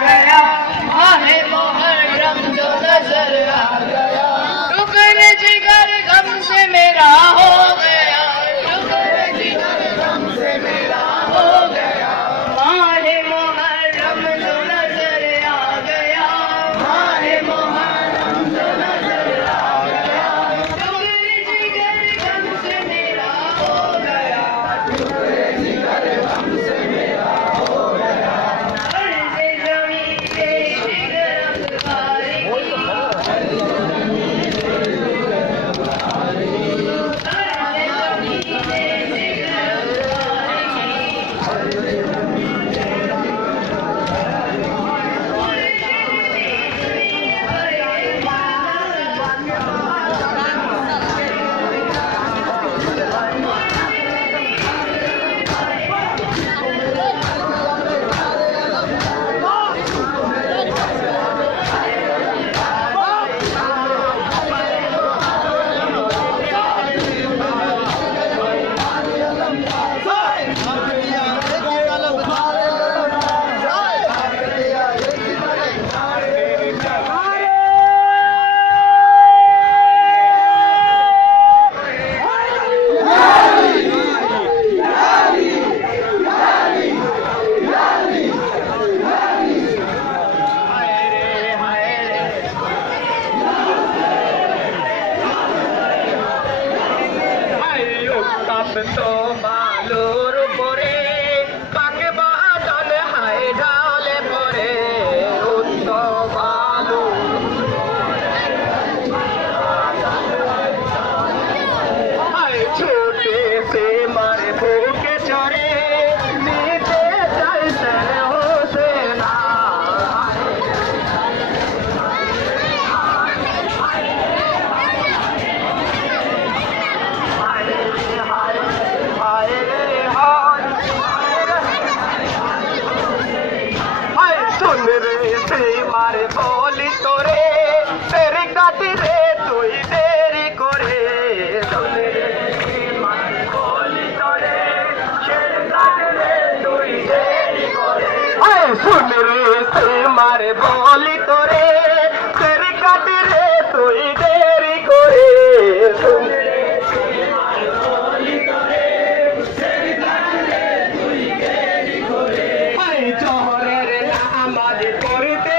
गया, माहे मुहर्रम जो नजर आ गया, टुकड़े जिगर गम से मेरा हो गया, टुकड़े जिगर गम से मेरा हो गया, माहे मुहर्रम जो नजर आ गया, माहे मुहर्रम जो नजर आ गया, टुकड़े जिगर गम से मेरा हो गया, टुकड़े जिगर गम से मेरा हो गया, अर्ज़े ज़मीं पे जिगर अंगारी की, अर्ज़े ज़मीं पे जिगर अंगारी की, तो बालूर परे पाके बादल हाय ढाले परे तो बालूर हाय छोटे से मारे भूखे चढ़े नीचे जैसे हो से ना मारे बोली तोरे तेरी काटी रे तू ही देरी करे, सुन रे मारे बोली तोरे तेरी काटी रे तू ही देरी करे, सुन रे मारे बोली तोरे तेरी काटी रे तू ही देरी करे, सुन रे मारे बोली तोरे तेरी काटी रे तू ही देरी करे, चोरे रे नामाज करते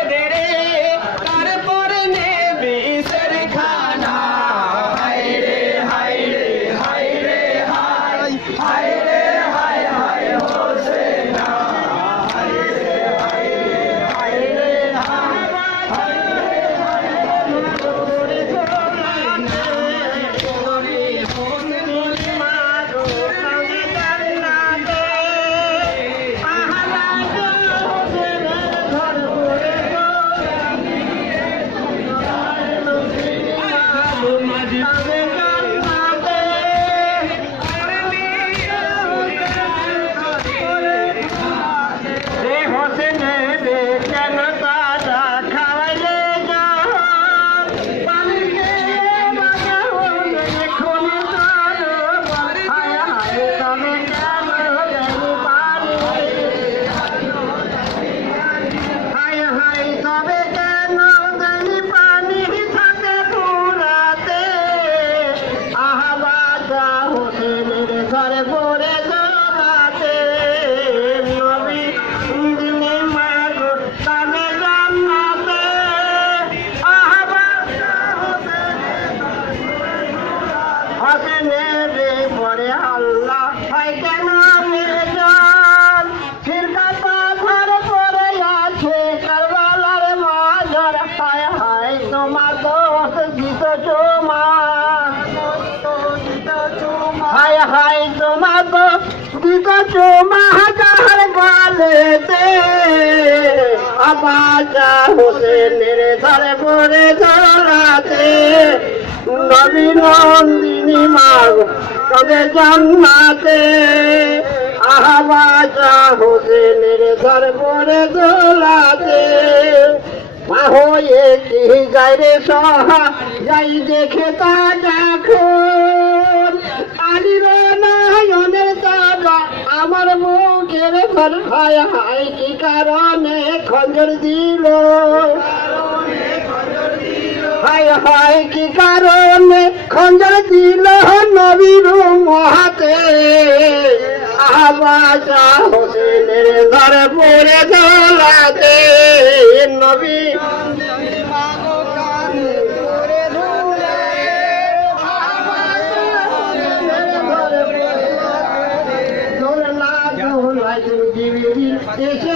हाय हाय তোমাকে দিত চুমা হাজার গালেতে, আবাজা হোসেনের ধারে পড়ে জড়াতে, নবী নন্দিনী মাগ তবে জান্নাতে, আবাজা হোসেনের ধারে পড়ে জড়াতে, মা হয়ে কি গাইরে সহা যাই দেখে তা দেখো, আলির নয়নের তারা আমার মুখের খঞ্জর হায় হায় কি কারণে খঞ্জর দিল হায় হায় কি কারণে খঞ্জর দিল নবীর মহাতে আবাজা হোসেনের ঘরে পড়ে জ্বলাতে নবী এসে